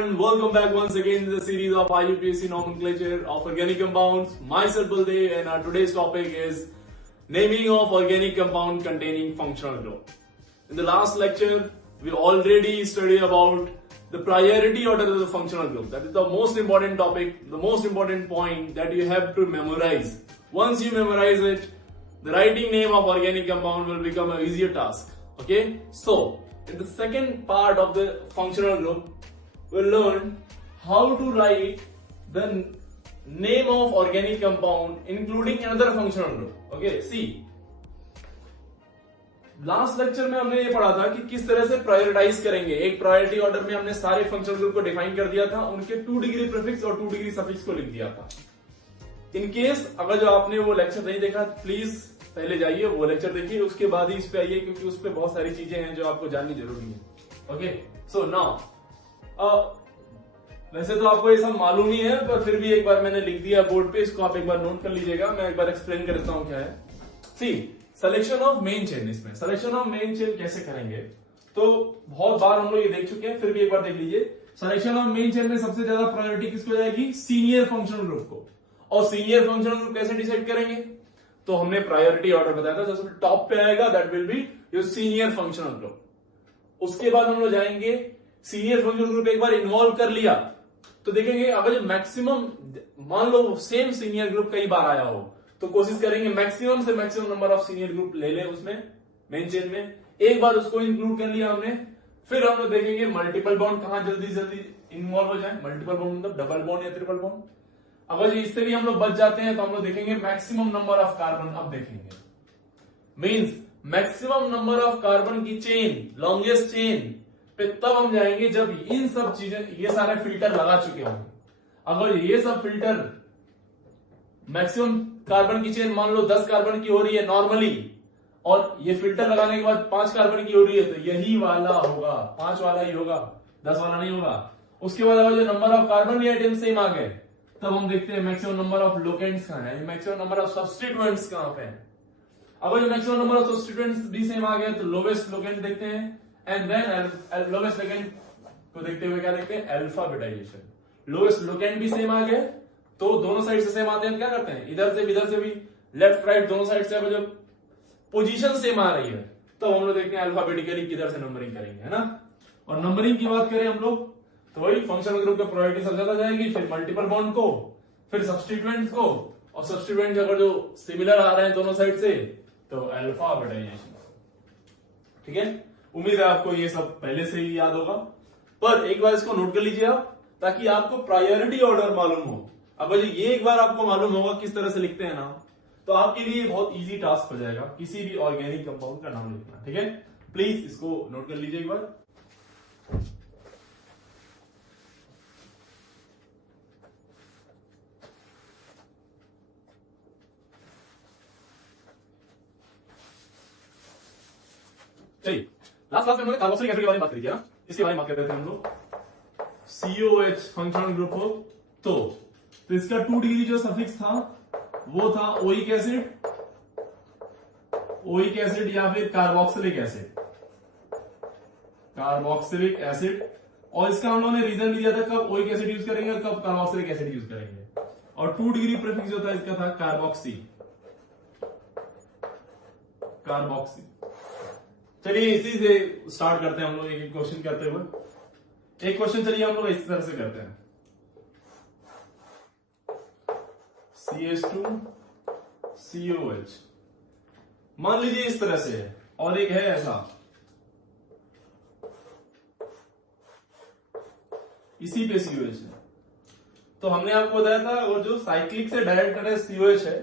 everyone, welcome back once again in the series of IUPAC nomenclature of organic compounds. Myself Baldev, and our today's topic is naming of organic compound containing functional group. In the last lecture, we already studied about the priority order of the functional group. That is the most important topic, the most important point that you have to memorize. Once you memorize it, the writing name of organic compound will become an easier task. Okay, so in the second part of the functional group, we'll learn how to write the name of organic compound including another functional group. Okay, see, last lecture में हमने ये पढ़ा था कि किस तरह से prioritise करेंगे. एक प्रायोरिटी ऑर्डर में हमने सारे फंक्शनल ग्रुप को डिफाइन कर दिया था, उनके 2 डिग्री प्रीफिक्स और 2 डिग्री सफिक्स को लिख दिया था. इन केस अगर जो आपने वो लेक्चर नहीं देखा, प्लीज पहले जाइए वो लेक्चर देखिए, उसके बाद ही इस पे आइए, क्योंकि उस पे बहुत सारी चीजें हैं जो आपको जाननी जरूरी है. ओके, सो नाउ वैसे तो आपको ये सब मालूम ही है, पर फिर भी एक बार मैंने लिख दिया बोर्ड पे, इसको आप एक बार नोट कर लीजिएगा. मैं एक बार एक्सप्लेन कर देता हूं क्या है. सी, सिलेक्शन ऑफ मेन चेन. इसमें सिलेक्शन ऑफ मेन चेन कैसे करेंगे, तो बहुत बार हम लोग ये देख चुके हैं, फिर भी एक बार देख लीजिए. सिलेक्शन ऑफ मेन चेन में सबसे ज्यादा प्रायोरिटी किसको जाएगी? सीनियर फंक्शनल ग्रुप को. और सीनियर फंक्शनल ग्रुप कैसे डिसाइड करेंगे? तो हमने प्रायोरिटी ऑर्डर बताया था, जो टॉप पे आएगा that will be your senior functional group. उसके बाद हम लोग जाएंगे, सीनियर फंक्शनल ग्रुप एक बार इन्वॉल्व कर लिया तो देखेंगे अगर जो मैक्सिमम, मान लो सेम सीनियर ग्रुप कई बार आया हो, तो कोशिश करेंगे मैक्सिमम से maximum number of senior group ले ले उसमें मेन चेन में. एक बार उसको इंक्लूड कर लिया हमने, फिर हम लोग देखेंगे मल्टीपल बॉन्ड कहां जल्दी जल्दी इन्वॉल्व हो जाए. मल्टीपल बॉन्ड मतलब डबल बॉन्ड या ट्रिपल बॉन्ड. अगर इससे भी हम लोग बच जाते हैं तो हम लोग देखेंगे मैक्सिमम नंबर ऑफ कार्बन. अब देखेंगे means maximum number of carbon की चेन, लॉन्गेस्ट चेन पे तब हम जाएंगे जब इन सब चीजें, ये सारे फिल्टर लगा चुके होंगे. अगर ये सब फिल्टर मैक्सिमम कार्बन की चेन मान लो 10 कार्बन की हो रही है नॉर्मली, और ये फिल्टर लगाने के बाद 5 कार्बन की हो रही है, तो यही वाला होगा, 5 वाला ही होगा, 10 वाला नहीं होगा. उसके बाद अगर जो number of carbon reactant same आ गए, तब हम देखते हैं मैक्सिमम नंबर ऑफ लोकेंट्स कहां है, मैक्सिमम नंबर ऑफ सब्स्टिट्यूएंट्स कहां पे है. अगर जो मैक्सिमम नंबर ऑफ सब्स्टिट्यूएंट्स भी सेम आ गए तो लोवेस्ट लोकेंट देखते हैं, एंड देन लोवेस्ट लोकेंट को देखते हुए क्या देखते हैं? अल्फाबेटाइजेशन. लोवेस्ट लोकेंट भी सेम आ गए तो दोनों साइड से सेम आते हैं, क्या करते हैं? इधर से भी लेफ्ट राइट दोनों साइड से अगर जो पोजीशन सेम आ रही है तो हम लोग देखते हैं अल्फाबेटिकली किधर से नंबरिंग करेंगे, है ना. और नंबरिंग की बात करें हम लोग तो वही फंक्शनल ग्रुप का प्रायोरिटी सबसे ज्यादा जाएगी, फिर मल्टीपल बॉन्ड को, फिर सब्स्टिट्यूएंट्स को, और सब्स्टिट्यूएंट्स अगर जो सिमिलर आ रहे हैं दोनों साइड से तो अल्फाबेटाइजेशन. ठीक है, उम्मीद है आपको ये सब पहले से ही याद होगा, पर एक बार इसको नोट कर लीजिए आप, ताकि आपको प्रायोरिटी ऑर्डर मालूम हो. अब ये एक बार आपको मालूम होगा किस तरह से लिखते हैं ना, तो आपके लिए बहुत इजी टास्क हो जाएगा किसी भी ऑर्गेनिक कंपाउंड का नाम लिखना. ठीक है, प्लीज इसको नोट कर लीजिए एक बार. चलिए, लास्ट क्लास में हमने कार्बोक्सिलिक एसिड के बारे में बात करी थी ना, इसके बारे में बात करते थे हम लोग. COH फंक्शनल ग्रुप हो तो इसका 2 डिग्री जो सफिक्स था वो था ओइक एसिड या फिर कार्बोक्सिलिक एसिड. और इसका हम लोगों ने रीजन लिया था कब ओइक एसिड यूज करेंगे और कब कार्बोक्सिलिक एसिड यूज करेंगे. और 2 डिग्री प्रीफिक्स जो था इसका था कार्बोक्सी. चलिए इसी से स्टार्ट करते हैं हम लोग, एक क्वेश्चन करते हुए. एक क्वेश्चन चलिए हम लोग इस तरह से करते हैं. CH2 COH मान लीजिए इस तरह से है, और एक है ऐसा, इसी पे COH है. तो हमने आपको बताया था और जो साइक्लिक से डायरेक्ट करे COH है,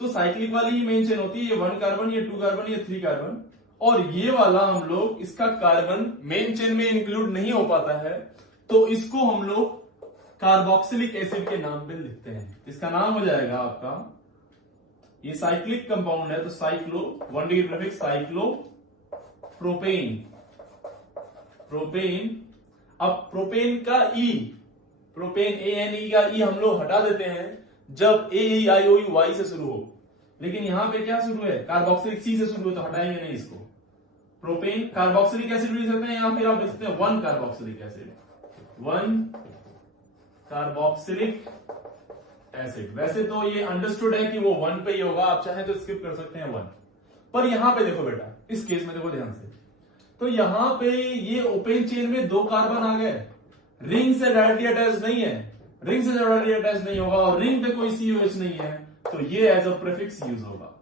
तो साइक्लिक वाली ही मेन चेन होती है, ये 1 कार्बन, ये 2 कार्बन, ये 3 कार्बन. और ये वाला हम लोग, इसका कार्बन मेन चेन में इंक्लूड नहीं हो पाता है, तो इसको हम लोग कार्बोक्सिलिक एसिड के नाम पे लिखते हैं. इसका नाम हो जाएगा आपका, ये साइक्लिक कंपाउंड है तो cyclo, 1 degree prefix cyclo propane. अब प्रोपेन का प्रोपेन ANE का ई हम लोग हटा देते हैं जब AEIOU से शुरू हो, लेकिन यहां पे क्या शुरू है? कार्बोक्सिलिक C से शुरू हो, तो हटाएंगे नहीं इसको. प्रोपेन कार्बोक्सिलिक एसिड भी लिख सकते हैं, यहां फिर आप लिख सकते हैं 1 कार्बोक्सिलिक एसिड. 1 carboxylic acid. वैसे तो ये अंडरस्टूड है कि वो 1 पे ही होगा, आप चाहें तो स्किप कर सकते हैं 1, पर यहां पे देखो बेटा, इस केस में देखो ध्यान से, तो यहां पे ये ओपन चेन में 2 कार्बन आ गए, रिंग से डायरेक्टली अटैच नहीं है, रिंग से डायरेक्टली अटैच नहीं होगा और रिंग पे कोई COH नहीं है, तो ये एज अ प्रीफिक्स यूज होगा,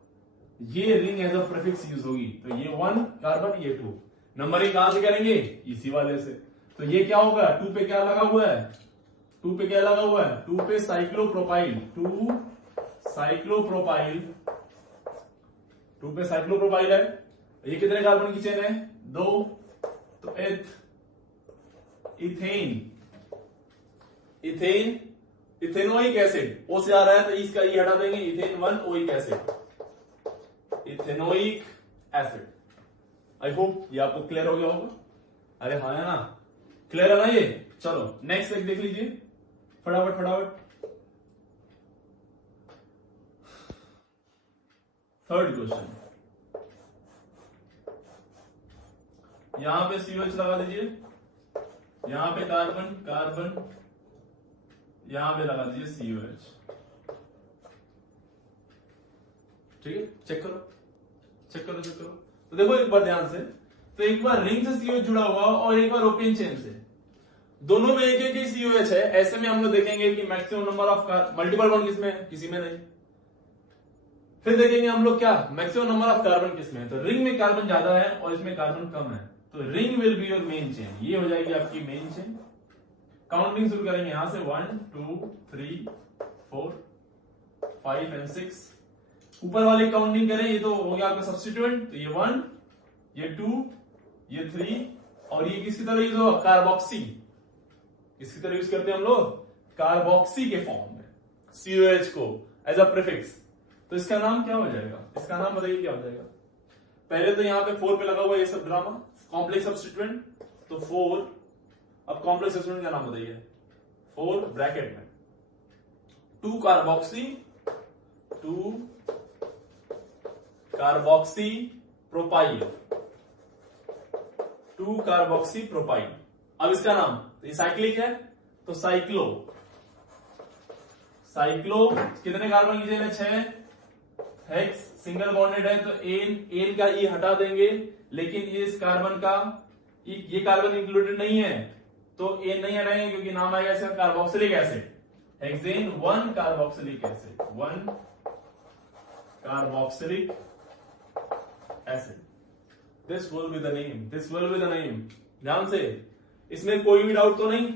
ये ring as a prefix use होगी। तो ये 1 कार्बन, ये 2, नंबरिंग कहां से करेंगे, इसी वाले से। तो ये क्या होगा, 2 पे क्या लगा हुआ है, 2 पे क्या लगा हुआ है, 2 पे साइक्लोप्रोपाइल, 2 साइक्लोप्रोपाइल, 2 पे साइक्लोप्रोपाइल है। ये कितने कार्बन की चेन है, 2, तो इथेन, इथेन, इथेनोइक एसिड, ओ से आ रहा है तो इसका ये हटा देंगे, ethane 1 oic acid, ethanoic acid. I hope ये आपको क्लियर हो गया होगा। अरे हाँ है ना, क्लियर है ना ये। चलो नेक्स्ट एक देख लीजिए फटाफट फटाफट। थर्ड क्वेश्चन, यहां पे COH लगा दीजिए, यहां पे कार्बन कार्बन, यहां पे लगा दीजिए COH। ठीक है, चेक करो चेक करो चेक करो। तो देखो एक बार ध्यान से, तो एक बार रिंग से COH जुड़ा हुआ और एक बार ओपन चेन से, दोनों में एक एक ही COH है। ऐसे में हम लोग देखेंगे कि maximum number of multiple bond किसमें है, किसी में नहीं। फिर देखेंगे हम लोग क्या, मैक्सिमम नंबर ऑफ कार्बन किसमें है, तो रिंग में कार्बन ज्यादा है और इसमें कार्बन कम है, तो ring will be your main chain, ये हो जाएगी आपकी मेन चेन। काउंटिंग शुरू करेंगे यहां से 1 2 3 4 5 एंड 6। ऊपर वाली काउंटिंग करें, ये तो हो गया आपका सब्स्टिट्यूएंट, तो ये 1 ये 2 ये 3 और ये किसकी तरह यूज होगा, कार्बोक्सी। किसकी तरह यूज करते हैं हम लोग, कार्बोक्सी के फॉर्म में COH को एज अ प्रीफिक्स। तो इसका नाम क्या हो जाएगा, इसका नाम बताइए क्या हो जाएगा। पहले तो यहां पे 4 पे लगा हुआ ये सब ड्रामा, कॉम्प्लेक्स सब्स्टिट्यूएंट, तो 4। अब कॉम्प्लेक्स सब्स्टिट्यूएंट का नाम बताइए, 4 ब्रैकेट में 2 carboxy, 2 carboxy propyl, 2 carboxy propyl. अब इसका नाम, तो ये साइक्लिक है तो साइक्लो, साइक्लो कितने कार्बन की चेन है, 6। हेक्स सिंगल बॉन्डेड है तो एन का ई हटा देंगे, लेकिन इस कार्बन का ये कार्बन इंक्लूडेड नहीं है तो एन नहीं हटाएंगे क्योंकि नाम आएगा इसका carboxylic acid. Hexane 1 carboxylic acid, 1 carboxylic acid. This will be the name, this will be the name. ध्यान से, इसमें कोई भी डाउट तो नहीं,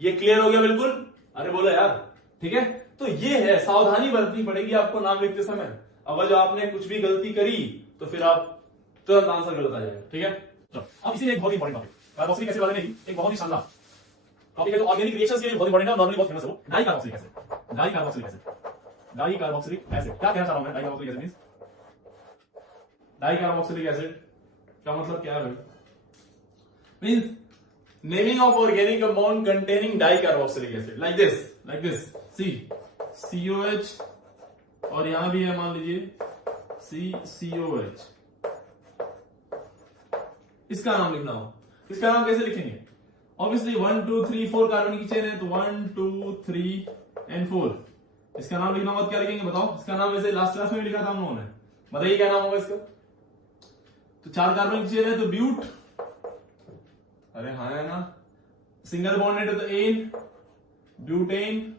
ये क्लियर हो गया बिल्कुल। अरे बोलो यार, ठीक है। तो ये है, सावधानी बरतनी पड़ेगी आपको नाम लिखते समय। अगर जो आपने कुछ भी गलती करी तो फिर आप तुरंत आंसर गलत आ जाएगा। ठीक है, चलो अब इसी एक बहुत इंपॉर्टेंट टॉपिक, कार्बोक्सिलिक एसिड वाले नहीं, एक बहुत ही शानदार टॉपिक है जो ऑर्गेनिक रिएक्शंस के लिए बहुत इंपॉर्टेंट है, नॉर्मली बहुत फेमस है वो, di carboxylic acid. Di carboxylic acid, di carboxylic acid क्या कहना चाह रहा हूं मैं, di carboxylic acid means, di carboxylic acid का मतलब क्या है, means naming of organic compound containing di carboxylic acid, like this C COH और यहां भी है मान लीजिए COH। इसका नाम लिखना हो, इसका नाम कैसे लिखेंगे, ऑब्वियसली 1 2 3 4 कार्बन की चेन है तो 1 2 3 एंड 4। इसका नाम लिखना मत, क्या लिखेंगे बताओ। इसका नाम वैसे लास्ट क्लास में भी लिखा था हम लोगों ने, बताइए क्या नाम होगा इसका। तो 4 कार्बन की चेन है तो ब्यूट, अरे हाँ है ना, सिंगल बॉन्डेड है तो एन, ब्यूटेन।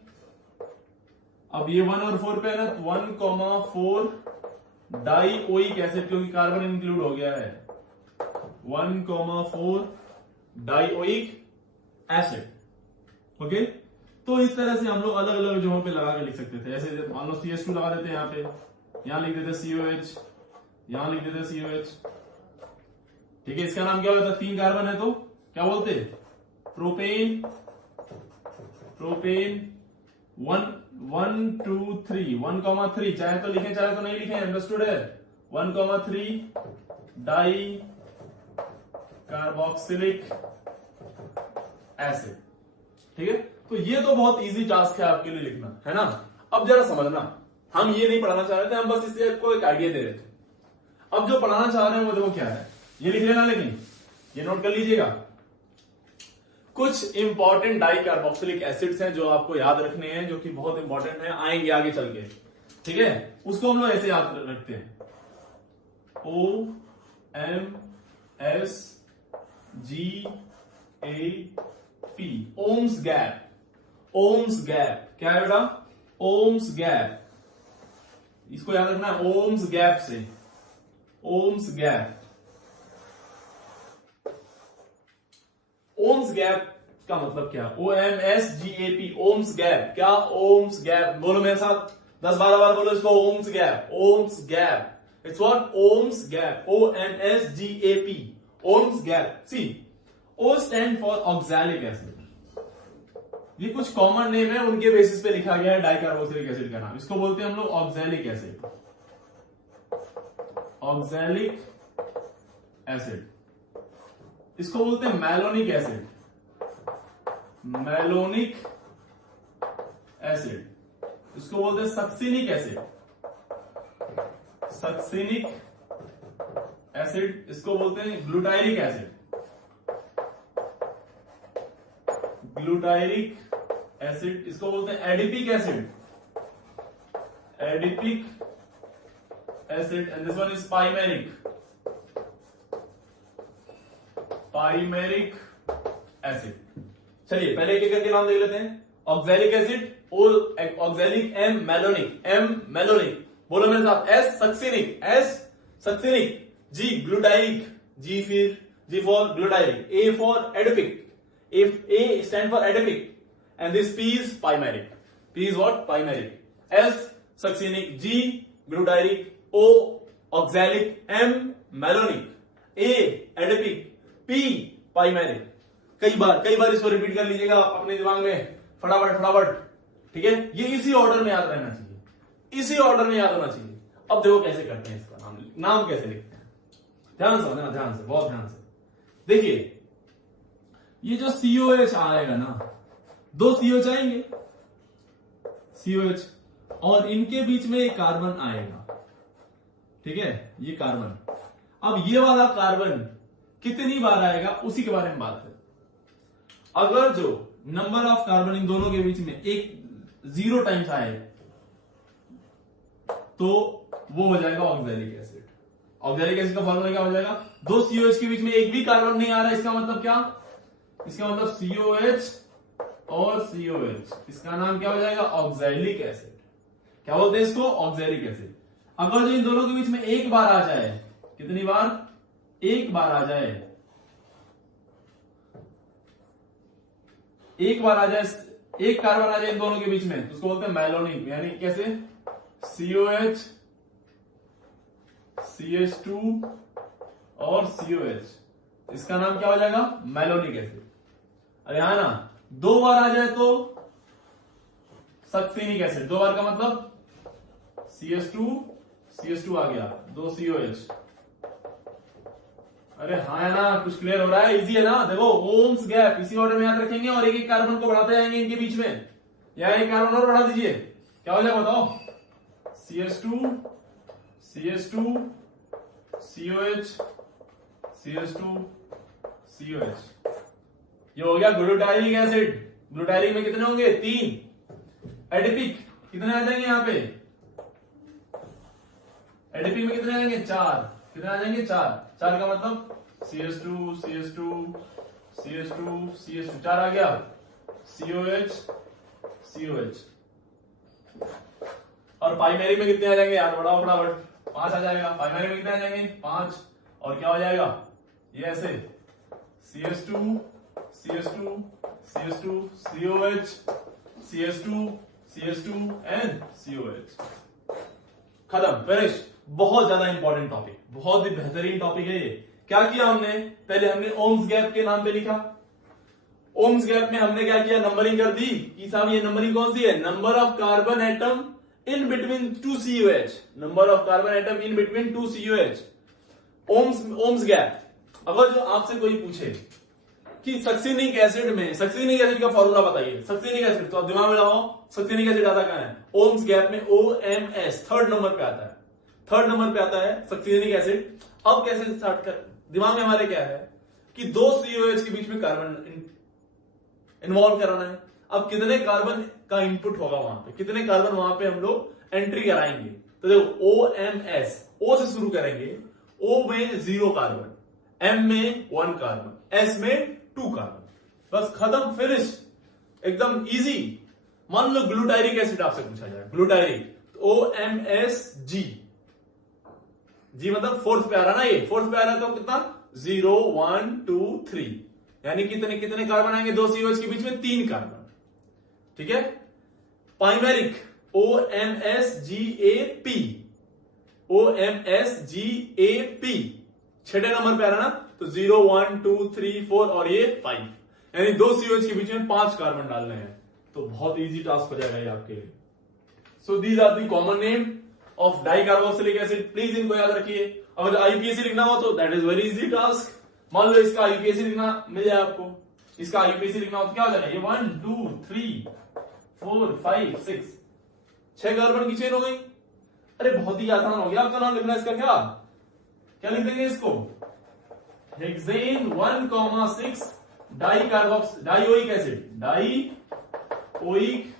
अब ये 1 और 4 पे है ना, 1,4 डाइओइक एसिड, क्योंकि कार्बन इंक्लूड हो गया है, 1,4 डाइओइक एसिड। ओके, तो इस तरह से हम लोग अलग अलग जगहों पे लगा के लिख सकते थे। ऐसे मान लो CS2 लगा देते हैं यहाँ पे, यहां लिख देते COH, यहां लिख देते COH। ठीक है, इसका नाम क्या होता है, 3 कार्बन है तो क्या बोलते, प्रोपेन, प्रोपेन 1 2 3 1,3, चाहे तो लिखें चाहे तो नहीं लिखें, अंडरस्टूड है। 1,3 डाई कार्बोक्सिलिक एसिड। ठीक है, तो ये तो बहुत इजी टास्क है आपके लिए लिखना, है ना। अब जरा समझना, हम ये नहीं पढ़ाना चाह रहे थे, हम बस इससे आपको एक आइडिया दे रहे थे। अब जो पढ़ाना चाह रहे हैं वो देखो क्या है, ये लिख लेना, लेकिन ये नोट कर लीजिएगा। कुछ इंपॉर्टेंट डाई कार्बोक्सिलिक एसिड्स हैं जो आपको याद रखने हैं, जो कि बहुत इंपॉर्टेंट है, आएंगे आगे चल के, ठीक है। उसको हम लोग ऐसे याद रखते हैं, OMSGAP, oms gap. Oms gap क्या है बेटा? ओम्स गैप, इसको याद रखना है ओम्स गैप से। ओम्स गैप, ओम्स गैप का मतलब क्या? OMSGAP, oms gap. क्या? Oms gap. बोलो मेरे साथ 10-12 बार बोलो इसको, oms gap. Oms gap, it's what? Oms gap, OMSGAP, oms gap. See, O stand for oxalic acid. ये कुछ कॉमन नेम है, उनके बेसिस पे लिखा गया है डाइकार्बोक्सिलिक एसिड का नाम। इसको बोलते हैं हम लोग ऑक्सैलिक एसिड। Oxalic acid. इसको बोलते हैं मैलोनिक एसिड। Malonic acid. इसको बोलते हैं सक्सिनिक एसिड। Succinic acid. इसको बोलते हैं ग्लूटायरिक एसिड। ग्लूटायरिक एसिड। इसको बोलते हैं adipic acid. Adipic acid. And this one is pimelic. Pimelic acid. चलिए पहले एक एक करके नाम देख लेते हैं। Oxalic acid, oxalic, M malonic, M malonic. बोलो मेरे साथ, S succinic, S succinic, G glutaric, G for glutaric, A for adipic, if A stand for adipic and this P is pymeric. P is what? Pymeric. S succinic, G glutaric, O oxalic, M malonic, A adipic, P pymeric. कई बार इसको repeat कर लीजिएगा अपने दिमाग में, फटाफट, ठीक है। ये इसी ऑर्डर में याद रहना चाहिए, इसी ऑर्डर में याद होना चाहिए। अब देखो कैसे करते हैं इसका नाम कैसे लिखते हैं। ध्यान से, बहुत ध्यान से देखिए। ये जो COH आएगा ना, 2 COH आएंगे, COH, और इनके बीच में एक कार्बन आएगा, ठीक है, ये कार्बन। अब ये वाला कार्बन कितनी बार आएगा उसी के बारे में बात करें। अगर जो नंबर ऑफ कार्बन इन दोनों के बीच में एक 0 टाइम्स आए तो वो हो जाएगा ऑक्सैलिक एसिड। ऑक्सैलिक एसिड का फॉर्मूला क्या हो जाएगा? 2 COH के बीच में एक भी कार्बन नहीं आ रहा, इसका मतलब क्या? इसका मतलब COH और COH, इसका नाम क्या हो जाएगा? Oxalic acid. क्या बोलते हैं इसको? Oxalic acid. अगर जो इन दोनों के बीच में एक बार आ जाए, कितनी बार? एक बार आ जाए, एक कार्बन आ जाए इन दोनों के बीच में, तो उसको बोलते हैं मैलोनिक। यानी कैसे? COH, CH2 और COH, इसका नाम क्या हो जाएगा? Malonic acid. अरे हाँ ना, 2 बार आ जाए तो सक्सिनिक एसिड। 2 बार का मतलब CH2 आ गया, 2 COH। अरे हाँ है ना, कुछ क्लियर हो रहा है? इजी है ना? देखो ओम्स गैप इसी ऑर्डर में याद रखेंगे और एक एक कार्बन को बढ़ाते जाएंगे इनके बीच में। या एक कार्बन और बढ़ा दीजिए, क्या हो जाएगा बताओ? CH2 COH, CH2 COH। ये हो गया ग्लूटायरिक एसिड। ग्लूटायरिक में कितने होंगे? 3। एडिपिक कितने आ जाएंगे यहाँ पे? एडिपिक में कितने आएंगे? 4। कितने आ जाएंगे? 4 का मतलब CH2 4 आ गया, COH। और पाइमेरिक में कितने आ जाएंगे यार? बढ़ाओ फटाफट। 5 आ जाएगा। पाइमेरिक में कितने आ जाएंगे? 5। और क्या हो जाएगा? ये ऐसे CH2 COH एंड COH। खत्म, फिनिश। बहुत ज्यादा इंपॉर्टेंट टॉपिक, बहुत ही बेहतरीन टॉपिक है ये। क्या किया हमने? पहले हमने ओम्स गैप के नाम पे लिखा। ओम्स गैप में हमने क्या किया? नंबरिंग कर दी कि साहब ये नंबरिंग कौन सी है? Number of carbon atom in between 2 COH। Number of carbon atom in between 2 COH। ओम्स गैप। अगर जो आपसे कोई पूछे कि सक्सिनिक एसिड का फॉर्मूला बताइए, सक्सिनिक एसिड, तो आप दिमाग में लगाओ सक्सिनिक एसिड आता कहां है? ओम्स गैप में OMS 3rd नंबर पे आता है। 3rd नंबर पे आता है सक्सिनिक एसिड। अब कैसे स्टार्ट कर, दिमाग में हमारे क्या है कि 2 COH के बीच में कार्बन इन्वॉल्व कराना है। अब कितने कार्बन का इनपुट होगा वहां पे, कितने कार्बन वहां पे हम लोग एंट्री कराएंगे। तो देखो OMS, O से शुरू करेंगे, O में 0 कार्बन, M में 1 कार्बन, S में 2 कार्बन, बस खत्म, फिनिश, एकदम इजी। मान लो ग्लूटायरिक एसिड आपसे पूछा जाए, ग्लूटायरिक, OMSG, जी मतलब फोर्थ पे आ रहा ना, ये फोर्थ पे आ रहा, तो कितना 0 1 2 3, यानी कितने कितने कार्बन आएंगे दो COH के बीच में, 3 कार्बन, ठीक है। पाइमेरिक OMSGAP, OMSGAP छठे नंबर पे आ रहा ना, तो 0 1 2 3 4 और ये 5, यानी दो COH के बीच में 5 कार्बन डालने हैं। तो बहुत इजी टास्क हो जाएगा ये आपके लिए। So these are the common name of dicarboxylic acid, please इनको याद रखिए। अगर IUPAC लिखना हो तो that is very easy task. मान लो इसका IUPAC लिखना मिल जाए आपको, इसका IUPAC लिखना हो तो क्या हो जाएगा, ये 1 2 3 4 5 6, 6 कार्बन की चेन हो गई। अरे बहुत ही आसान हो गया, आपका नाम लिखना है इसका, क्या क्या लिख देंगे इसको, hexane 1,6 dioic acid, dioic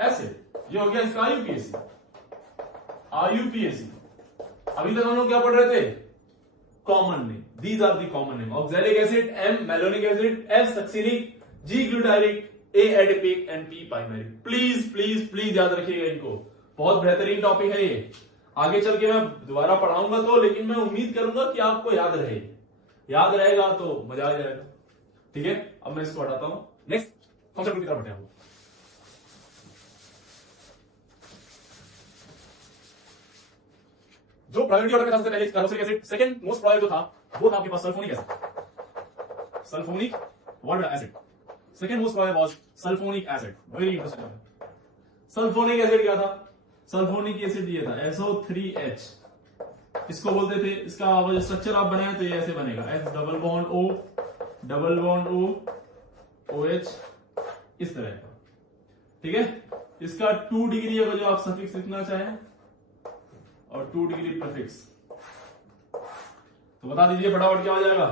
acid, ये हो गया इसका IUPAC। अभी तक हम लोग क्या पढ़ रहे थे, common name, these are the common name, oxalic acid, M malonic acid, F succinic, G glutaric, A adipic and P pimelic. Please please please याद रखिएगा इनको, बहुत बेहतरीन टॉपिक है ये। आगे चल के मैं दोबारा पढ़ाऊंगा तो, लेकिन मैं उम्मीद करूंगा कि आपको याद रहे, याद रहेगा तो मजा आ जाएगा, ठीक है। अब मैं इसको हटाता हूं, नेक्स्ट कॉन्सेप्ट की तरफ बढ़ते हैं। जो प्रायोरिटी ऑर्डर में था सबसे पहले carboxylic acid, second most prior जो था वो था आपके पास sulphonic acid, sulphonic water acid, second most prior was sulphonic acid. Very interesting. Sulphonic acid क्या था, सल्फोनिक एसिड ये था SO3H, इसको बोलते थे, इसका स्ट्रक्चर आप बनाए तो ये ऐसे बनेगा, S double bond O double bond O OH, इस तरह का, ठीक है। इसका 2 डिग्री अगर जो आप सफिक्स लिखना चाहें और 2 डिग्री प्रीफिक्स, तो बता दीजिए फटाफट क्या हो जाएगा।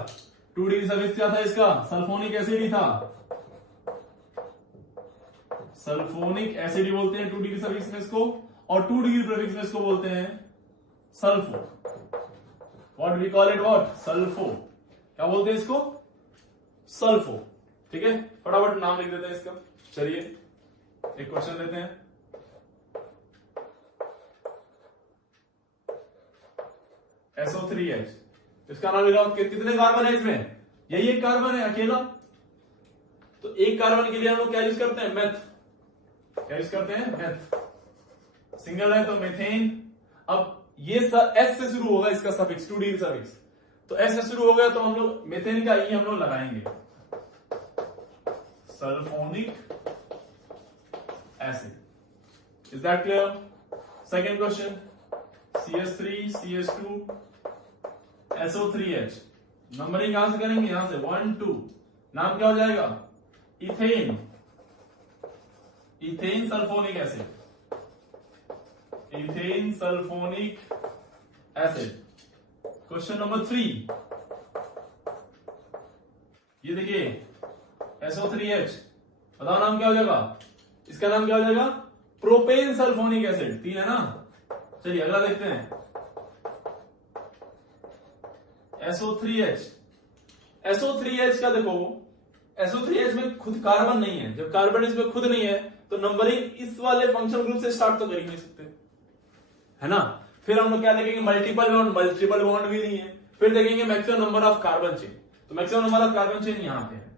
2 डिग्री सफिक्स क्या था इसका, सल्फोनिक एसिड ही था, सल्फोनिक एसिड ही बोलते हैं 2 डिग्री सफिक्स में इसको, और 2 डिग्री प्रीफिक्स में इसको बोलते हैं sulpho. What we call it, what, sulpho, क्या बोलते हैं इसको, सल्फो, ठीक है। फटाफट नाम लिख देते हैं इसका। चलिए एक क्वेश्चन लेते हैं, SO3H, इसका नाम लिखा, कितने कार्बन है इसमें, यही एक कार्बन है अकेला, तो एक कार्बन के लिए हम लोग क्या यूज करते हैं, मेथ, क्या यूज करते हैं, मेथ, सिंगल है तो मेथेन। अब ये S से शुरू होगा इसका सफिक्स, 2 डिग्री सफिक्स, तो S से शुरू हो गया तो हम लोग मेथेन का ई हम लोग लगाएंगे, sulphonic acid. Is that clear. Second question, CH3 CH2 SO3H, numbering कहां से करेंगे, यहां से 1 2, नाम क्या हो जाएगा, ethane, ethane sulphonic acid, ethane sulphonic acid. Question number 3, ये देखिए SO3H, बताओ नाम क्या हो जाएगा, इसका नाम क्या हो जाएगा, प्रोपेन सल्फोनिक एसिड, 3 है ना। चलिए अगला देखते हैं, SO3H, SO3H का देखो, SO3H में खुद कार्बन नहीं है, जब कार्बन इसमें खुद नहीं है तो नंबरिंग इस वाले फंक्शनल ग्रुप से स्टार्ट तो कर ही नहीं सकते, है ना। फिर हम लोग क्या देखेंगे, मल्टीपल बॉन्ड भी नहीं है। फिर देखेंगे maximum number of carbon chain, तो maximum number of carbon chain यहां पे है।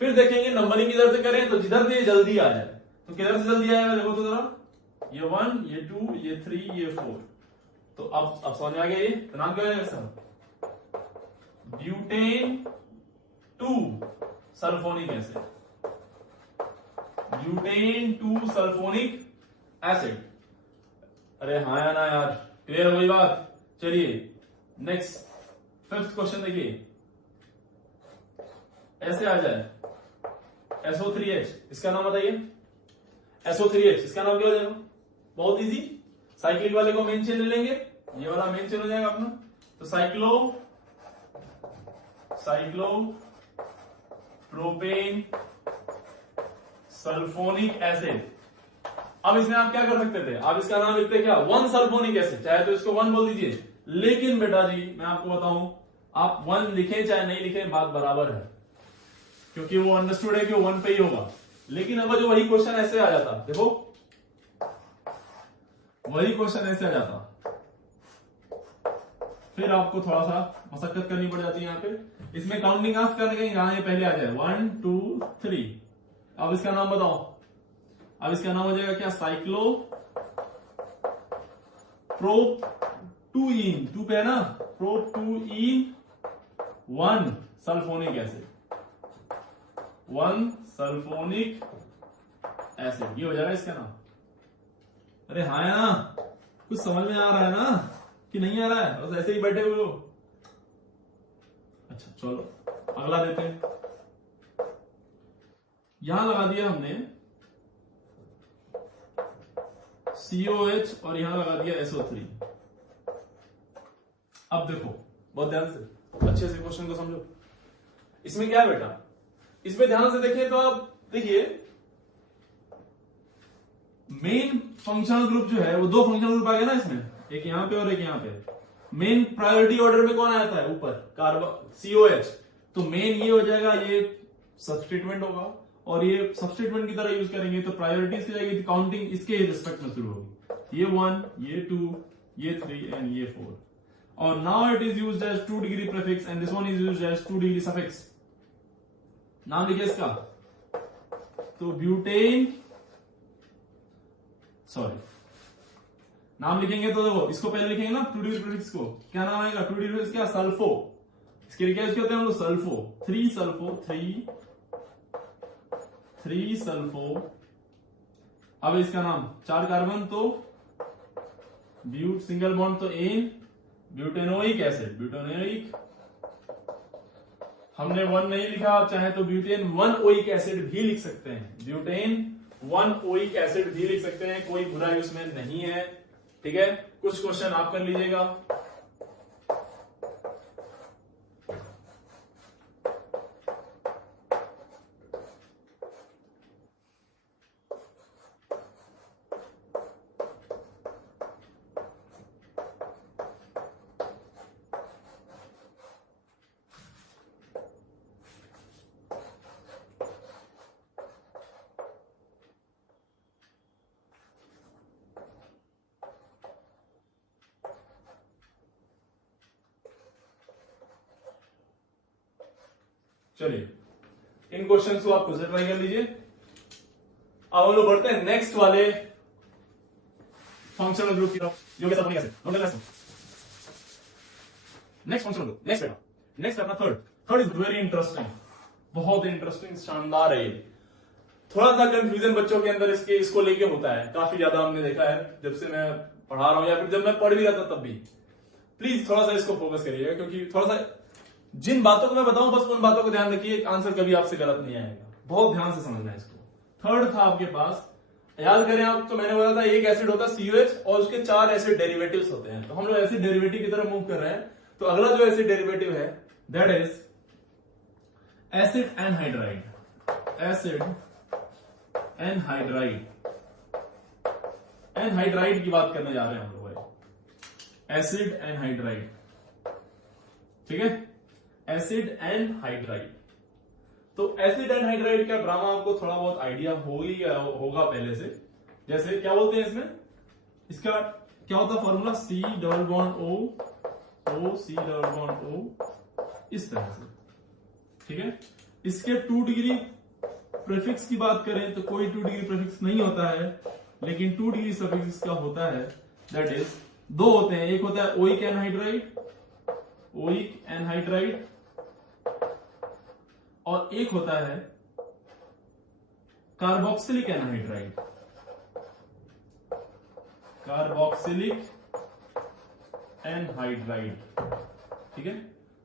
फिर देखेंगे नंबरिंग किधर से करें, तो जिधर से जल्दी आ जाए, तो किधर से जल्दी आएगा, देखो तो जरा, ये 1 ये 2 ये 3 ये 4, तो अब समझ में आ गया ये, तो नाम क्या है sir, butane 2 sulphonic acid, butane 2 sulphonic acid. अरे हाँ या ना यार, क्लियर हो गई बात। चलिए नेक्स्ट 5th क्वेश्चन देखिए, ऐसे आ जाए, SO3H, इसका नाम बताइए, SO3H, इसका नाम क्या हो जाएगा, बहुत इजी, साइक्लिक वाले को मेन चेन ले लेंगे, ये वाला मेन चेन हो जाएगा अपना, तो साइक्लो प्रोपेन सल्फोनिक एसिड। अब इसमें आप क्या कर सकते थे, आप इसका नाम लिखते क्या, 1 सल्फोनिक एसिड, चाहे तो इसको 1 बोल दीजिए। लेकिन बेटा जी मैं आपको बताऊं, आप 1 लिखे चाहे नहीं लिखे बात बराबर है, क्योंकि वो अंडरस्टूड है कि वो 1 पे ही होगा। लेकिन अगर जो वही क्वेश्चन ऐसे आ जाता, देखो वही क्वेश्चन ऐसे आ जाता, फिर आपको थोड़ा सा मशक्कत करनी पड़ जाती है यहाँ पे। इसमें काउंटिंग आप करने के यहाँ ये पहले आ जाए 1 2 3। अब इसका नाम बताओ, अब इसका नाम हो जाएगा क्या, साइक्लो प्रोटूइन, 2 पे है ना, प्रोटूइन 1 सल्फोनिक एसिड, 1 सल्फोनिक एसिड, ये हो जाएगा इसका नाम। अरे हाँ है ना, कुछ समझ में आ रहा है ना कि नहीं आ रहा है, बस ऐसे ही बैठे हुए हो। अच्छा चलो अगला देते हैं। यहां लगा दिया हमने COH और यहां लगा दिया SO3। अब देखो बहुत ध्यान से, अच्छे से क्वेश्चन को समझो। इसमें क्या है बेटा, इसमें ध्यान से देखिए तो आप देखिए मेन फंक्शनल ग्रुप जो है वो 2 फंक्शनल ग्रुप आ गया ना इसमें, एक यहां पे और एक यहां पे। मेन प्रायोरिटी ऑर्डर में कौन आता है ऊपर, कार्बन COH, तो मेन ये हो जाएगा, ये सब्स्टिट्यूएंट होगा और ये सब्स्टिट्यूएंट की तरह यूज करेंगे तो प्रायोरिटी इसकी जाएगी, काउंटिंग इसके रिस्पेक्ट में शुरू होगी, ये 1 ये 2 ये 3 एंड ये 4। और now it is used as 2 degree prefix and this one is used as 2 degree suffix. नाम लिखिए इसका, तो ब्यूटेन, सॉरी नाम लिखेंगे तो देखो इसको पहले लिखेंगे ना 2 डिग्री प्रीफिक्स को, क्या नाम आएगा 2 डिग्री प्रीफिक्स क्या, सल्फो। इसके लिए क्या यूज करते हैं हम लोग, सल्फो, 3 सल्फो, 3 सल्फो। अब इसका नाम 4 कार्बन तो ब्यूट, सिंगल बॉन्ड तो एन, ब्यूटेनोइक एसिड, ब्यूटेनोइक, हमने 1 नहीं लिखा, आप चाहे तो ब्यूटेन 1 ओइक एसिड भी लिख सकते हैं, ब्यूटेन 1 ओइक एसिड भी लिख सकते हैं, कोई बुराई उसमें नहीं है। ठीक है, कुछ क्वेश्चन आप कर लीजिएगा। चलिए इन क्वेश्चंस को आप खुद से ट्राई कर लीजिए। अब हम लोग बढ़ते हैं नेक्स्ट वाले फंक्शनल ग्रुप की तरफ, जो कि sulphonic acid. Next functional group, next बेटा, नेक्स्ट अपना थर्ड इज वेरी इंटरेस्टिंग, बहुत इंटरेस्टिंग, शानदार है ये। थोड़ा सा कंफ्यूजन बच्चों के अंदर इसको लेके होता है, काफी ज्यादा हमने देखा है जब से मैं पढ़ा रहा हूं या फिर जब मैं पढ़ भी रहा था तब भी। प्लीज थोड़ा सा इसको फोकस करिएगा, क्योंकि थोड़ा सा जिन बातों को मैं बताऊं बस उन बातों को ध्यान रखिए, आंसर कभी आपसे गलत नहीं आएगा, बहुत ध्यान से समझना है इसको। थर्ड था आपके पास, याद करें आप, तो मैंने बोला था एक एसिड होता है COH और उसके 4 एसिड डेरिवेटिव्स होते हैं, तो हम लोग एसिड डेरिवेटिव की तरफ मूव कर रहे हैं। तो अगला जो एसिड डेरिवेटिव है that is acid anhydride, acid anhydride, anhydride की बात करने जा रहे हैं हम लोग, एसिड एनहाइड्राइड। ठीक है, एसिड एनहाइड्राइड। तो एसिड एनहाइड्राइड का ड्रामा आपको थोड़ा बहुत आइडिया हो ही होगा पहले से। जैसे क्या बोलते हैं इसमें, इसका क्या होता है formula, C double bond O C double bond O, इस तरह से। ठीक है, इसके 2 डिग्री प्रीफिक्स की बात करें तो कोई 2 डिग्री प्रीफिक्स नहीं होता है, लेकिन 2 डिग्री सफिक्स का होता है, दैट इज 2 होते हैं, एक होता है ओइक एनहाइड्राइड, ओइक एनहाइड्राइड, और एक होता है कार्बोक्सिलिक एनहाइड्राइड, कार्बोक्सिलिक एनहाइड्राइड। ठीक है,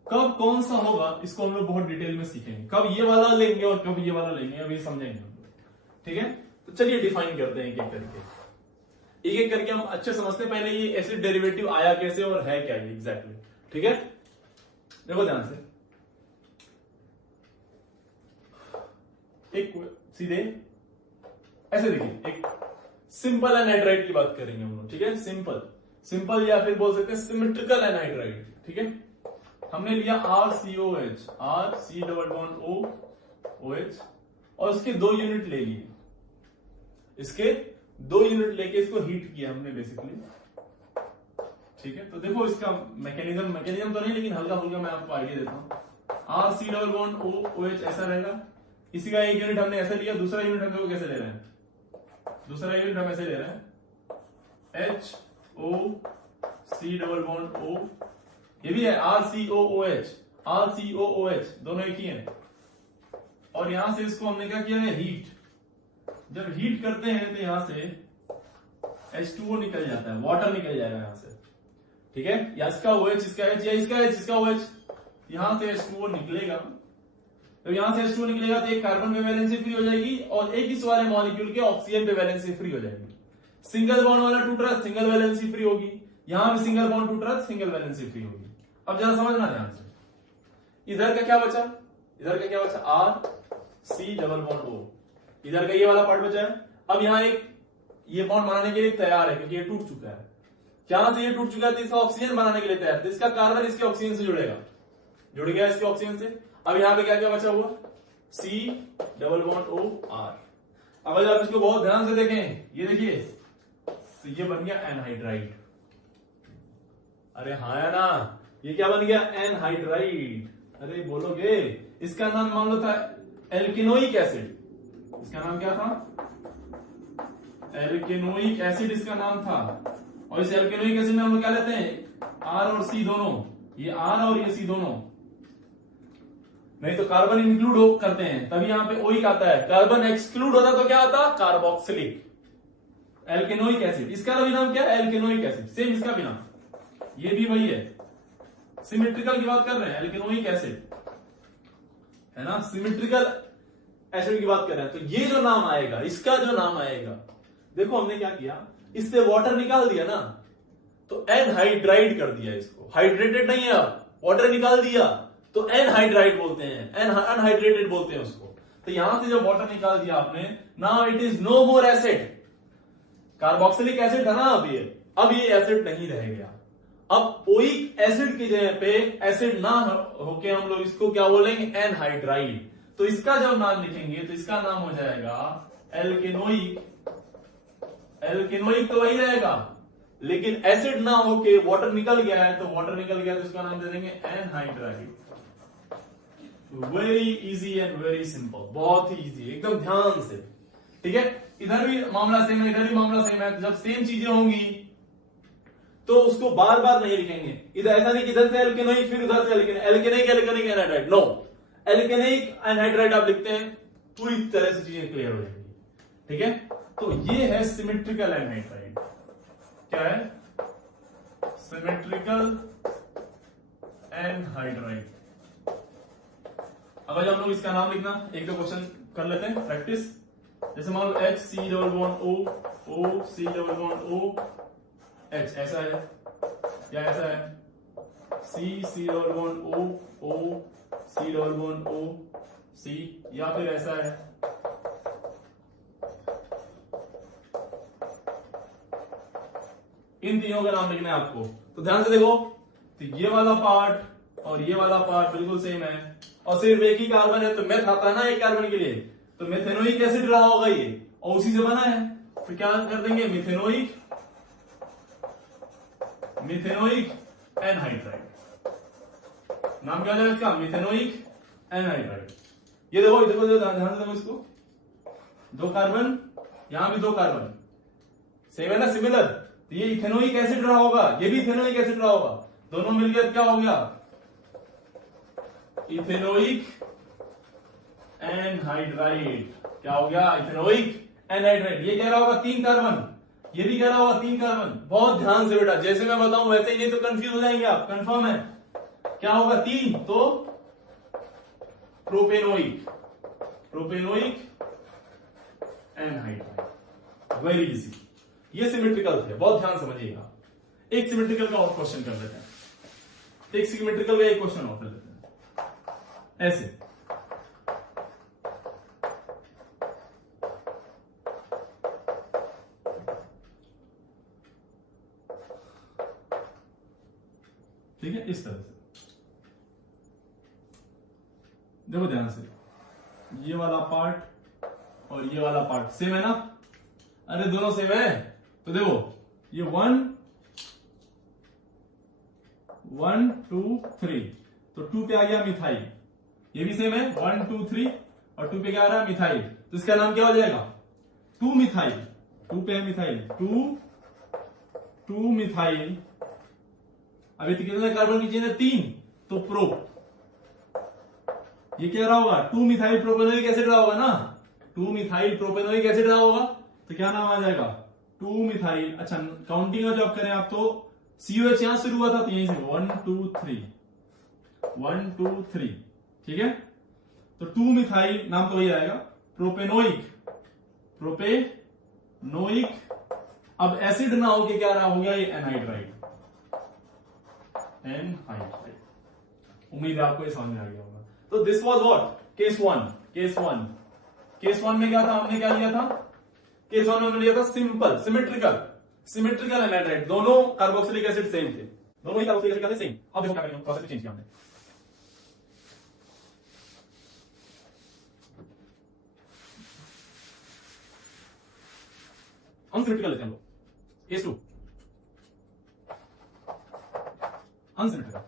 कब कौन सा होगा इसको हम लोग बहुत डिटेल में सीखेंगे, कब ये वाला लेंगे और कब ये वाला लेंगे, अभी समझेंगे। ठीक है, तो चलिए डिफाइन करते हैं एक एक करके, एक एक करके हम अच्छे समझते हैं। पहले ये एसिड डेरिवेटिव आया कैसे और है क्या ये एग्जैक्टली। ठीक है, देखो ध्यान से, एक सीधे ऐसे देखिए, एक सिंपल एनहाइड्राइड की बात करेंगे हम लोग, ठीक है। सिंपल या फिर बोल सकते हैं सिमेट्रिकल एनहाइड्राइड, ठीक है। हमने लिया RCOH, RC double bond OH, और उसके 2 यूनिट ले लिए, इसके 2 यूनिट लेके इसको हीट किया हमने बेसिकली, ठीक है। तो देखो इसका मैकेनिज्म तो नहीं, लेकिन हल्का फुल्का मैं आपको आइडिया देता हूं। RC डबल बॉन्ड OH ऐसा रहेगा, इसी का एक यूनिट हमने ऐसे लिया, दूसरा यूनिट हम लोग कैसे ले रहे हैं, दूसरा यूनिट हम ऐसे ले रहे हैं HOC डबल बॉन्ड O, ये भी है RCOOH दोनों एक ही हैं, और यहां से इसको हमने क्या किया है, हीट। जब हीट करते हैं तो यहां से H2O निकल जाता है, वाटर निकल जाएगा यहां से, ठीक है। या इसका OH, इसका H, या इसका H, इसका OH, यहां से H2O निकलेगा। तो यहां से H2O निकलेगा तो एक कार्बन पे वैलेंसी फ्री हो जाएगी, और एक इस वाले मॉलिक्यूल के ऑक्सीजन पे वैलेंसी फ्री हो जाएगी। सिंगल बॉन्ड वाला टूट रहा है, सिंगल वैलेंसी फ्री होगी, यहां भी सिंगल बॉन्ड टूट रहा है, सिंगल वैलेंसी फ्री होगी। अब जरा समझना ध्यान से, इधर का क्या बचा, RC डबल बॉन्ड O, इधर का ये वाला पार्ट बचा है। अब यहाँ एक ये बॉन्ड बनाने के लिए तैयार है, क्योंकि ये टूट चुका है, यहां से ये टूट चुका है, तो इसका ऑक्सीजन बनाने के लिए तैयार, तो इसका कार्बन इसके ऑक्सीजन से जुड़ेगा, जुड़ गया इसके ऑक्सीजन से। अब यहाँ पे क्या क्या बचा हुआ, C डबल बॉन्ड OR। अब अगर आप इसको बहुत ध्यान से देखें, ये देखिए, तो ये बन गया एनहाइड्राइड। अरे हाँ या ना, ये क्या बन गया, एनहाइड्राइड। अरे बोलोगे, इसका नाम मान लो था एल्केनोइक एसिड, इसका नाम क्या था, एल्केनोइक एसिड इसका नाम था। और इस एल्केनोइक एसिड में हम लोग क्या लेते हैं, R और C दोनों, ये R और ये C दोनों, नहीं तो कार्बन इंक्लूड करते हैं तभी यहां पे ओइक आता है, कार्बन एक्सक्लूड होता तो क्या आता, कार्बोक्सिलिक एल्केनोइक एसिड। इसका भी नाम क्या है, एल्केनोइक एसिड, सेम इसका भी नाम, ये भी वही है। सिमेट्रिकल की बात कर रहे हैं, एल्केनोइक एसिड है ना, सिमेट्रिकल एसिड की बात कर रहे हैं, तो ये जो नाम आएगा, इसका जो नाम आएगा, देखो हमने क्या किया, इससे वाटर निकाल दिया ना, तो एनहाइड्राइड कर दिया इसको, हाइड्रेटेड नहीं है, अब वाटर निकाल दिया तो एनहाइड्राइड बोलते हैं, अनहाइड्रेटेड बोलते हैं उसको। तो यहां से जब वाटर निकाल दिया आपने, now it is no more acid, carboxylic acid था ना, अब ये एसिड नहीं रह गया। अब ओइक एसिड की जगह पे एसिड ना होके हम लोग इसको क्या बोलेंगे, एनहाइड्राइड। तो इसका जब नाम लिखेंगे तो इसका नाम हो जाएगा एल्केनोइक। एल्केनोइक तो वही रहेगा, लेकिन एसिड ना होके वाटर निकल गया है, तो वाटर निकल गया तो इसका नाम दे देंगे anhydride. Very easy and very simple, बहुत ही इजी, एकदम ध्यान से, ठीक है। इधर भी मामला सेम है, इधर भी मामला सेम है। जब सेम चीजें होंगी तो उसको बार बार नहीं लिखेंगे, इधर ऐसा नहीं कि इधर से एल्केनोइक फिर उधर से एल्केनोइक एनहाइड्राइड, नो, एल्केनोइक एनहाइड्राइड आप लिखते हैं, पूरी तरह से चीजें क्लियर हो जाएंगी, ठीक है। तो ये है सिमेट्रिकल एनहाइड्राइड, क्या है, सिमेट्रिकल एनहाइड्राइड। अब हम लोग इसका नाम लिखना, एक दो क्वेश्चन कर लेते हैं प्रैक्टिस। जैसे मान लो HC double bond O C double bond O H, ऐसा है या ऐसा है, C double bond O C double bond O C, या फिर ऐसा है, इन तीनों का नाम लिखना है आपको। तो ध्यान से देखो, तो ये वाला पार्ट और ये वाला पार्ट बिल्कुल सेम है, और सिर्फ एक ही कार्बन है, तो मेथ आता है ना एक कार्बन के लिए, तो मेथेनोइक एसिड रहा होगा ये, और उसी से बना है, तो क्या कर देंगे, मिथेनोइक एनहाइड्राइड। नाम क्या है इसका, मिथेनोइक एनहाइड्राइड। ये देखो, देखो ध्यान से देखो इसको, 2 कार्बन, यहां भी 2 कार्बन, सेम है ना, सिमिलर, तो ये इथेनोइक एसिड रहा होगा, ये भी इथेनोइक एसिड रहा होगा, दोनों मिलकर क्या हो गया, इथेनोइक एनहाइड्राइड। क्या हो गया, इथेनोइक एनहाइड्राइड। ये कह रहा होगा 3 कार्बन, ये भी कह रहा होगा 3 कार्बन। बहुत ध्यान से बेटा, जैसे मैं बताऊं वैसे ही, नहीं तो कंफ्यूज हो जाएंगे आप, कंफर्म है। क्या होगा, 3 तो प्रोपेनोइक एनहाइड्राइड। वेरी इजी, ये सिमेट्रिकल थे, बहुत ध्यान समझिएगा। एक सिमेट्रिकल का और क्वेश्चन कर लेते हैं, एक सिमेट्रिकल का एक क्वेश्चन और कर लेते हैं, ऐसे ठीक है, इस तरह से देखो ध्यान से, ये वाला पार्ट और ये वाला पार्ट सेम है ना, अरे दोनों सेम है। तो देखो ये 1 1 2 3, तो 2 पे आ गया मिथाइल, ये भी सेम है 1 2 3 और 2 पे क्या आ रहा है मिथाइल, तो इसका नाम क्या हो जाएगा 2 मिथाइल, 2 पे है मिथाइल, 2 मिथाइल। अभी कितने कार्बन की चेन है 3, तो प्रो, ये क्या रहा होगा 2 मिथाइल प्रोपेनोइक एसिड रहा होगा ना, 2 मिथाइल प्रोपेनोइक एसिड रहा होगा, तो क्या नाम आ जाएगा 2 मिथाइल। अच्छा काउंटिंग का जॉब करें आप तो COH यहां शुरू हुआ था, तो यहीं से 1 2 3 1 2 3, ठीक है, तो 2 मिथाइल नाम तो वही आएगा प्रोपेनोइक, प्रोपेनोइक। अब एसिड ना हो के क्या रहा हो गया ये एनहाइड्राइड, एनहाइड्राइड। उम्मीद है आपको ये समझ में आ गया होगा। तो this was what case 1, case 1 में क्या था, हमने क्या लिया था, केस 1 में हमने लिया था सिंपल सिमेट्रिकल एनहाइड्राइड, दोनों कार्बोक्सिलिक एसिड सेम थे, दोनों ही कार्बोक्सिलिक एसिड थे सेम। अब देखो क्या करेंगे, प्रोसेस चेंज किया हमने, अनसिमेट्रिकल लेते हैं हम लोग, केस 2 अनसिमेट्रिकल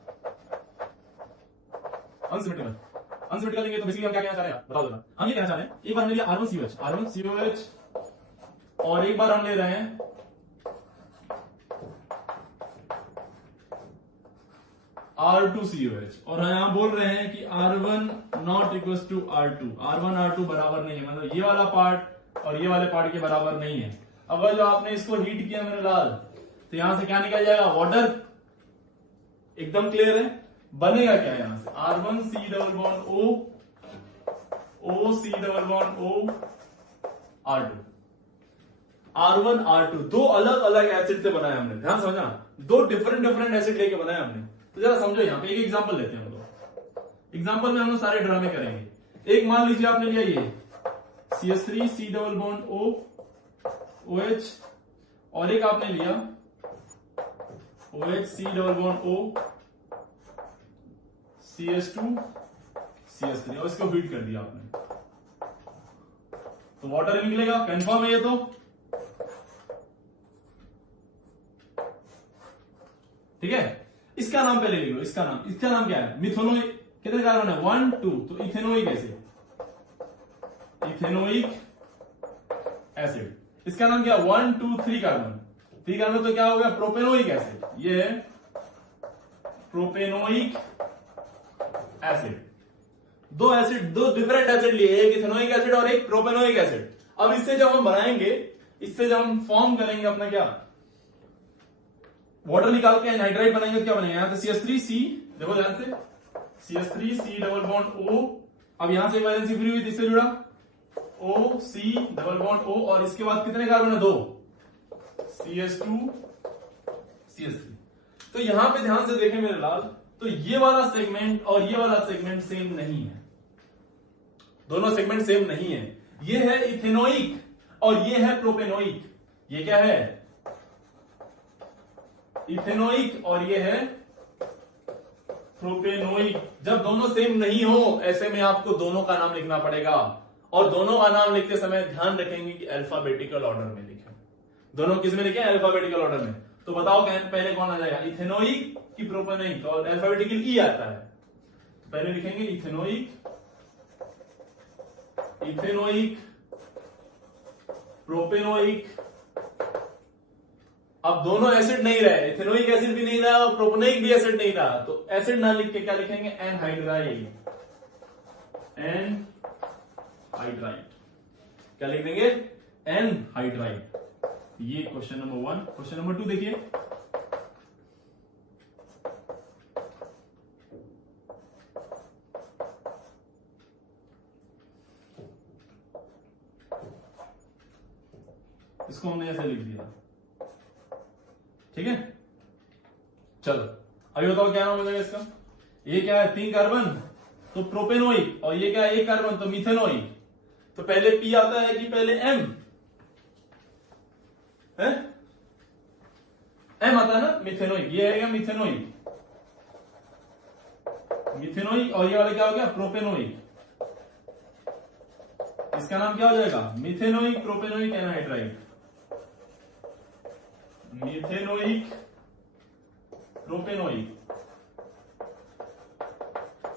लेंगे तो बेसिकली हम क्या कहना चाह रहे हैं बता दो ना, हम ये कहना चाह रहे हैं, एक बार हमने लिया R1COH और एक बार हम ले रहे हैं R2COH, और यहां बोल रहे हैं कि R1 not equal to R2, R1 R2 बराबर नहीं है, मतलब ये वाला पार्ट और ये वाले पार्ट के बराबर नहीं है। अगर जो आपने इसको हीट किया मेरे लाल, तो यहां से क्या निकल जाएगा वाटर, एकदम क्लियर है, बनेगा क्या यहां से R1C double bond O C double bond O R2, R1 R2 दो अलग अलग एसिड से बनाया हमने, ध्यान समझना, दो डिफरेंट एसिड लेके बनाया हमने। तो जरा समझो, यहाँ पे एक एग्जांपल लेते हैं हम लोग, एग्जांपल में हम लोग सारे ड्रामे करेंगे। एक मान लीजिए आपने लिया ये CH3C double bond O OH, और एक आपने लिया OHC double bond O CH2 CH3 और इसको हीट कर दिया आपने, तो वाटर निकलेगा, कंफर्म है ये तो, ठीक है। इसका नाम पहले लिख लो, इसका नाम क्या है, मिथेनोइक, कितने कार्बन है 1 2, तो इथेनोइक एसिड, इथेनोइक एसिड, इसका नाम क्या 1 2 3 कार्बन, 3 कार्बन तो क्या हो गया प्रोपेनोइक एसिड, ये है प्रोपेनोइक एसिड। दो डिफरेंट एसिड लिए, एक इथेनोइक एसिड और एक प्रोपेनोइक एसिड। अब इससे जब हम बनाएंगे, इससे जब हम फॉर्म करेंगे अपना क्या वाटर निकाल के एनहाइड्राइड बनाएंगे, तो क्या बनेगा, यहां से CH3C, देखो ध्यान से, CH3C डबल बॉन्ड O, अब यहां से वैलेंसी फ्री हुई, इससे जुड़ा OC डबल बॉन्ड O, और इसके बाद कितने कार्बन है 2, CH2 CH3। तो यहां पे ध्यान से देखें मेरे लाल, तो ये वाला सेगमेंट और ये वाला सेगमेंट सेम नहीं है, दोनों सेगमेंट सेम नहीं है, ये है इथेनोइक और ये है प्रोपेनोइक, ये क्या है इथेनोइक और ये है प्रोपेनोइक। जब दोनों सेम नहीं हो, ऐसे में आपको दोनों का नाम लिखना पड़ेगा, और दोनों का नाम लिखते समय ध्यान रखेंगे कि अल्फाबेटिकल ऑर्डर में लिखें। दोनों किस में लिखे, अल्फाबेटिकल ऑर्डर में। तो बताओ पहले कौन आ जाएगा, इथेनोइक की प्रोपेनोइक, और अल्फाबेटिकल ई आता है, तो पहले लिखेंगे इथेनोइक, इथेनोइक प्रोपेनोइक। अब दोनों एसिड नहीं रहे, इथेनोइक एसिड भी नहीं रहा और प्रोपेनोइक भी एसिड नहीं रहा, तो एसिड ना लिख के क्या लिखेंगे एनहाइड्राइड, एनहाइड्राइड, क्या लिख देंगे एनहाइड्राइड। ये क्वेश्चन नंबर 1। क्वेश्चन नंबर 2 देखिए, इसको हमने ऐसे लिख दिया, ठीक है। चलो अभी बताओ क्या नाम हो जाएगा इसका, ये क्या है 3 कार्बन तो प्रोपेनोइक, और ये क्या है 1 कार्बन तो मिथेनोइक। तो पहले P आता है कि पहले M है, M आता है ना मिथेनोइक, ये है मिथेनोइक, मिथेनोइक, और ये वाला क्या हो गया प्रोपेनोइक। इसका नाम क्या हो जाएगा methanoic propanoic anhydride, methanoic propanoic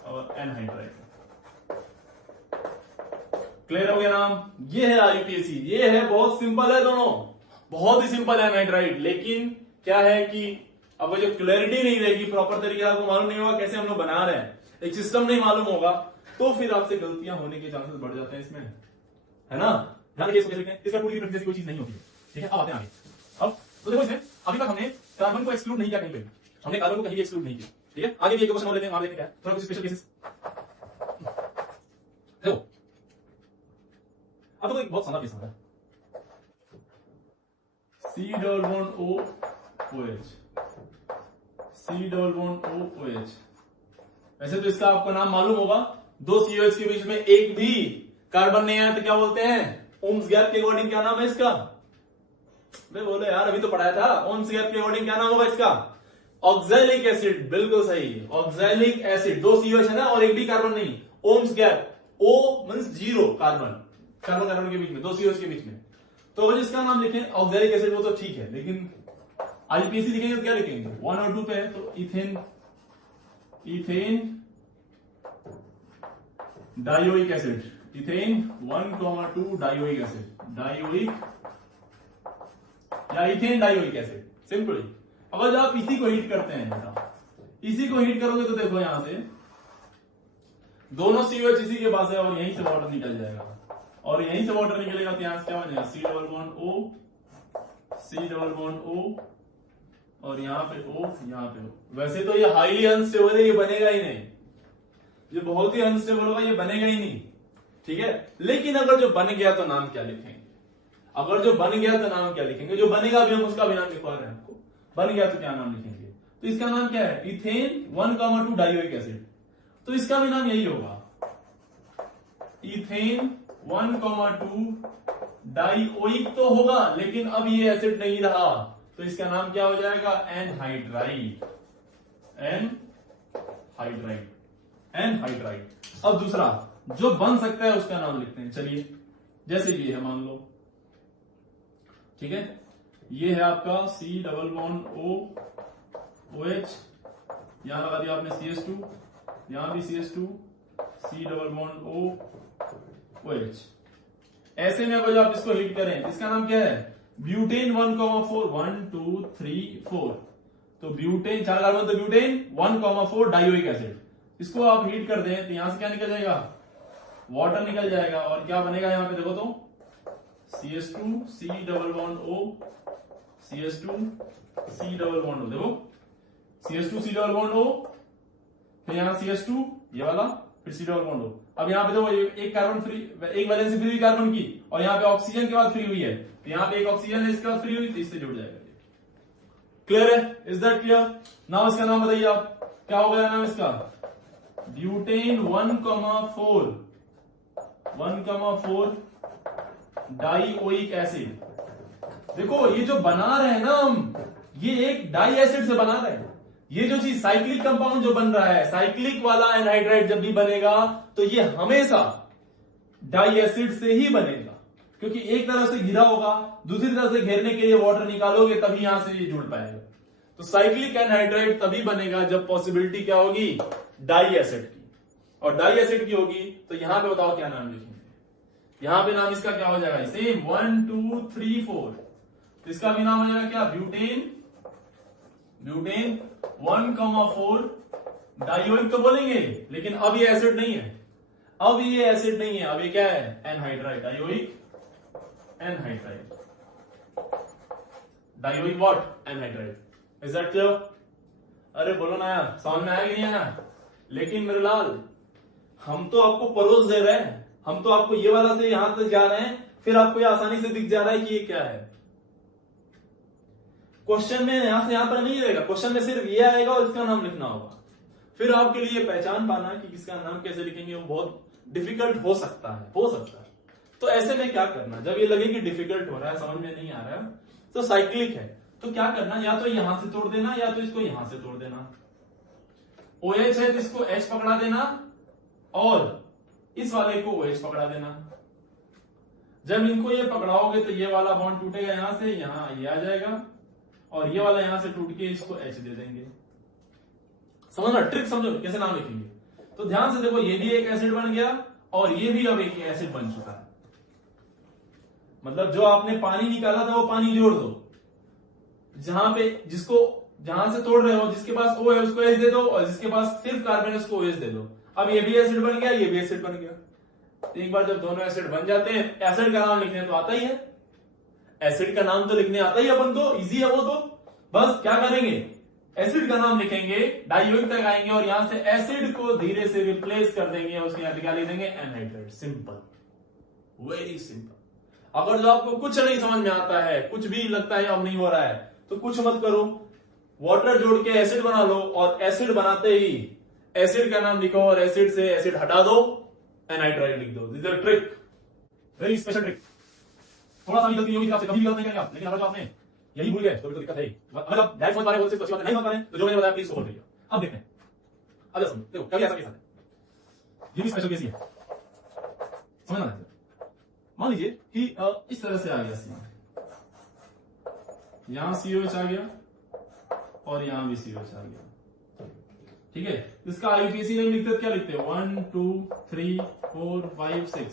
और एनहाइड्राइड। क्लियर हो गया नाम। ये है आईयूपीएसी, ये है बहुत सिंपल है, दोनों बहुत ही सिंपल है एनहाइड्राइड। लेकिन क्या है कि अब जो क्लैरिटी नहीं रहेगी, प्रॉपर तरीके आपको मालूम नहीं होगा कैसे हम लोग बना रहे हैं, एक सिस्टम नहीं मालूम होगा, तो फिर आपसे गलतियां होने के चांसेस बढ़ जाते हैं इसमें, है ना। ध्यान रखिए इसको कैसे लिखते हैं, इसका टू डिग्री कोई चीज नहीं होती है, ठीक है। अब आते हैं आगे। अब तो देखो इसमें अभी तक हमने कार्बन को एक्सक्लूड नहीं किया कहीं पे, हमने कार्बन को कहीं भी एक्सक्लूड नहीं किया, ठीक है। आगे भी एक क्वेश्चन और लेते हैं, वहां देखते हैं थोड़ा कुछ स्पेशल केसेस। देखो अब तो एक बहुत शानदार केस है, C double bond O OH, C double bond O OH। वैसे तो इसका आपको नाम मालूम होगा, दो COH के बीच में एक भी कार्बन नहीं आया तो क्या बोलते हैं, ओम्स गैप के अकॉर्डिंग क्या नाम है इसका। मैं बोले यार अभी तो पढ़ाया था, ओम्स गैप के अकॉर्डिंग क्या नाम होगा इसका, ऑक्सैलिक एसिड। बिल्कुल सही, ऑक्सैलिक एसिड। दो COH है ना और एक भी कार्बन नहीं, ओम्स gap, O means zero carbon, carbon carbon के बीच में, दो COH के बीच में। तो अगर इसका नाम लिखें ऑक्सैलिक एसिड वो तो ठीक है, लेकिन आईपीएसी लिखेंगे तो क्या लिखेंगे, 1 और 2 पे है तो ethane, ethane dioic acid, ethane 1,2 dioic acid, dioic या इथेन डायोइक एसिड, सिंपली। अगर आप इसी को हीट करते हैं बेटा, इसी को हीट करोगे तो देखो यहां से दोनों COH इसी के पास है और यहीं से वाटर निकल जाएगा, और यहीं से वाटर निकलेगा तो यहां से क्या बन जाएगा, C double bond O, C double bond O, और यहां पे O, यहां पे O। वैसे तो ये हाईली अनस्टेबल है, ये बनेगा ही नहीं, ये बहुत ही अनस्टेबल होगा, ये बनेगा ही नहीं, ठीक है। लेकिन अगर जो बन गया तो नाम क्या लिखेंगे, अगर जो बन गया तो नाम क्या लिखेंगे, जो बनेगा भी हम उसका भी नाम लिखवा रहे हैं आपको, बन गया तो क्या नाम लिखेंगे। तो इसका नाम क्या है, इथेन 1,2 डायोइक एसिड, तो इसका भी नाम यही होगा, इथेन 1,2 डायोइक तो होगा, लेकिन अब ये एसिड नहीं रहा, तो इसका नाम क्या हो जाएगा, एनहाइड्राइड, एनहाइड्राइड, एनहाइड्राइड। अब दूसरा जो बन सकता है उसका नाम लिखते हैं, चलिए जैसे ये है मान लो, ठीक है। ये है आपका C double bond O OH, यहां लगा दिया आपने CH2, यहां भी CH2, C double bond O OH। ऐसे में अगर आप इसको हीट करें, इसका नाम क्या है, ब्यूटेन 1,4, 1 2 3 4, तो ब्यूटेन 4 कार्बन, तो ब्यूटेन 1,4 डायोइक एसिड। इसको आप हीट कर दें तो यहां से क्या निकल जाएगा, वाटर निकल जाएगा, और क्या बनेगा यहां पे देखो तो CH2 C double bond O, CH2 C double bond O, देखो CH2 C double bond O, फिर यहां CH2 ये वाला, फिर C डबल बॉन्ड O। अब यहाँ पे देखो एक कार्बन फ्री, एक वैलेंसी फ्री हुई कार्बन की, और यहाँ पे ऑक्सीजन के बाद फ्री हुई है, तो यहाँ पे एक ऑक्सीजन है, इसके बाद फ्री हुई, तो इससे जुड़ जाएगा। क्लियर है, इज दैट क्लियर। नाउ इसका नाम बताइए आप, क्या हो गया नाम इसका, ब्यूटेन 1,4 डाइओइक एसिड। देखो ये जो बना रहे हैं ना हम, ये एक डाई एसिड से बना रहे हैं। ये जो चीज साइक्लिक कंपाउंड जो बन रहा है, साइक्लिक वाला एनहाइड्राइड जब भी बनेगा तो ये हमेशा डाई एसिड से ही बनेगा, क्योंकि एक तरफ से घिरा होगा, दूसरी तरफ से घेरने के लिए वाटर निकालोगे तभी यहां से ये जुड़ पाएगा। तो साइक्लिक एनहाइड्राइड तभी बनेगा जब पॉसिबिलिटी क्या होगी, डाई एसिड की, और डाई एसिड की होगी तो यहां पे बताओ क्या नाम लिखेंगे, यहां पे नाम इसका क्या हो जाएगा, सेम 1 2 3 4, तो इसका भी नाम हो जाएगा क्या, ब्यूटेन 1,4 डायोइक तो बोलेंगे, लेकिन अब ये एसिड नहीं है, अब ये एसिड नहीं है, अब ये क्या है, anhydride, dioic anhydride, dioic what, anhydride. Is that clear. अरे बोलो ना यार, समझ में आया कि नहीं आया। लेकिन मेरे लाल, हम तो आपको परोस दे रहे हैं, हम तो आपको ये वाला से यहां तक जा रहे हैं, फिर आपको ये आसानी से दिख जा रहा है कि ये क्या है। क्वेश्चन में यहां से यहां पर नहीं रहेगा, क्वेश्चन में सिर्फ ये आएगा और इसका नाम लिखना होगा। फिर आपके लिए पहचान पाना कि किसका नाम कैसे लिखेंगे वो बहुत डिफिकल्ट हो सकता है, तो ऐसे में क्या करना, जब ये लगे कि डिफिकल्ट हो रहा है, समझ में नहीं आ रहा है, तो साइक्लिक है तो क्या करना, या तो यहां से तोड़ देना या तो इसको यहां से तोड़ देना। OH है तो इसको H पकड़ा देना और इस वाले को OH पकड़ा देना। जब इनको ये पकड़ाओगे तो ये वाला बॉन्ड टूटेगा यहां से, यहां ये आ जाएगा और ये वाला यहां से टूट के इसको H दे देंगे। समझना, ट्रिक समझो कैसे नाम लिखेंगे। तो ध्यान से देखो, ये भी एक एसिड बन गया और ये भी अब एक एसिड बन चुका है। मतलब जो आपने पानी निकाला था वो पानी जोड़ दो, जहां पे जिसको जहां से तोड़ रहे हो, जिसके पास O है उसको H दे दो और जिसके पास सिर्फ कार्बन है उसको OH दे दो। अब ये भी एसिड बन गया, ये भी एसिड बन गया। तो एक बार जब दोनों एसिड बन जाते हैं, एसिड का नाम लिखने तो आता ही है, एसिड का नाम तो लिखने आता ही अपन को, इजी है वो। तो बस क्या करेंगे, एसिड का नाम लिखेंगे, डाइयोइक तक आएंगे और यहां से एसिड को धीरे से रिप्लेस कर देंगे, उसके यहां क्या लिख देंगे, एनहाइड्राइड। Simple, very simple. अगर जो आपको कुछ नहीं समझ में आता है, कुछ भी लगता है अब नहीं हो रहा है, तो कुछ मत करो, वाटर जोड़ के एसिड बना लो और एसिड बनाते ही एसिड का नाम लिखो और एसिड से एसिड हटा दो, एनहाइड्राइड लिख दो। This is a trick, very special trick. थोड़ा सा भी गलती होगी आपसे, कभी भी गलत नहीं करेंगे आप, लेकिन अगर जो आपने यही भूल गए तो दिक्कत है। अगर आप डायरेक्ट समझ पा रहे हो तो अच्छी बात है, नहीं समझ पा रहे हैं तो जो मैंने बताया प्लीज सोल्व करिए। अब देखते हैं, अब समझो, देखो कभी ऐसा केस आता है, ये भी स्पेशल केस ही है, समझना है। मान लीजिए कि इस तरह से आ गया सी, यहां COH आ गया और यहां भी COH आ गया, ठीक है। इसका IUPAC नेम लिखते क्या लिखते हैं, 1 2 3 4 5 6।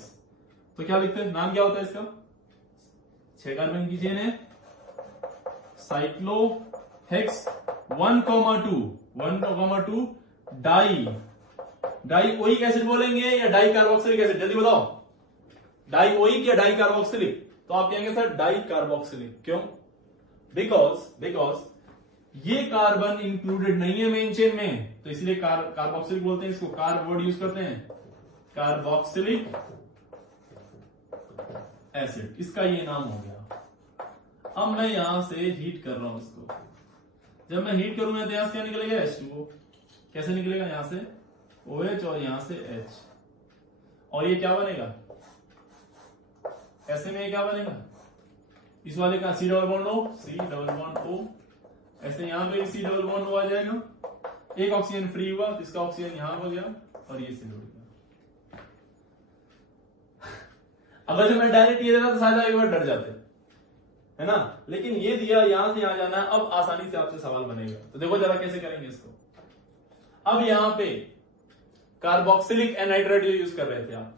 तो क्या लिखते हैं, नाम क्या होता है इसका, 6 कार्बन की चेन है, साइक्लोहेक्स 1,2 डाइओइक एसिड बोलेंगे या डाई कार्बोक्सिलिक एसिड, जल्दी बताओ, डाइओइक या डाई कार्बोक्सिलिक। तो आप कहेंगे सर डाई कार्बोक्सिलिक, क्यों, बिकॉज ये कार्बन इंक्लूडेड नहीं है मेन चेन में, तो इसलिए कार्बोक्सिलिक बोलते हैं, इसको कार्ब वर्ड यूज करते हैं, कार्बोक्सिलिक एसिड, इसका ये नाम हो गया। अब मैं यहां से हीट कर रहा हूं इसको, जब मैं हीट करूंगा तो यहां से क्या निकलेगा, H2O। कैसे निकलेगा, यहां से OH और यहां से H, और ये क्या बनेगा, ऐसे में ये क्या बनेगा, इस वाले का C डबल बॉन्ड O, ऐसे यहां पे C डबल बॉन्ड O आ जाएगा, एक ऑक्सीजन फ्री हुआ तो इसका ऑक्सीजन यहां हो गया और ये से जुड़ गया। अगर जब मैं डायरेक्ट ये देता तो शायद एक बार डर जाते, है ना, लेकिन ये दिया, यहां से यहां जाना है। अब आसानी से आपसे सवाल बनेगा, तो देखो जरा कैसे करेंगे इसको। अब यहां पे कार्बोक्सिलिक एनहाइड्राइड जो यूज कर रहे थे आप,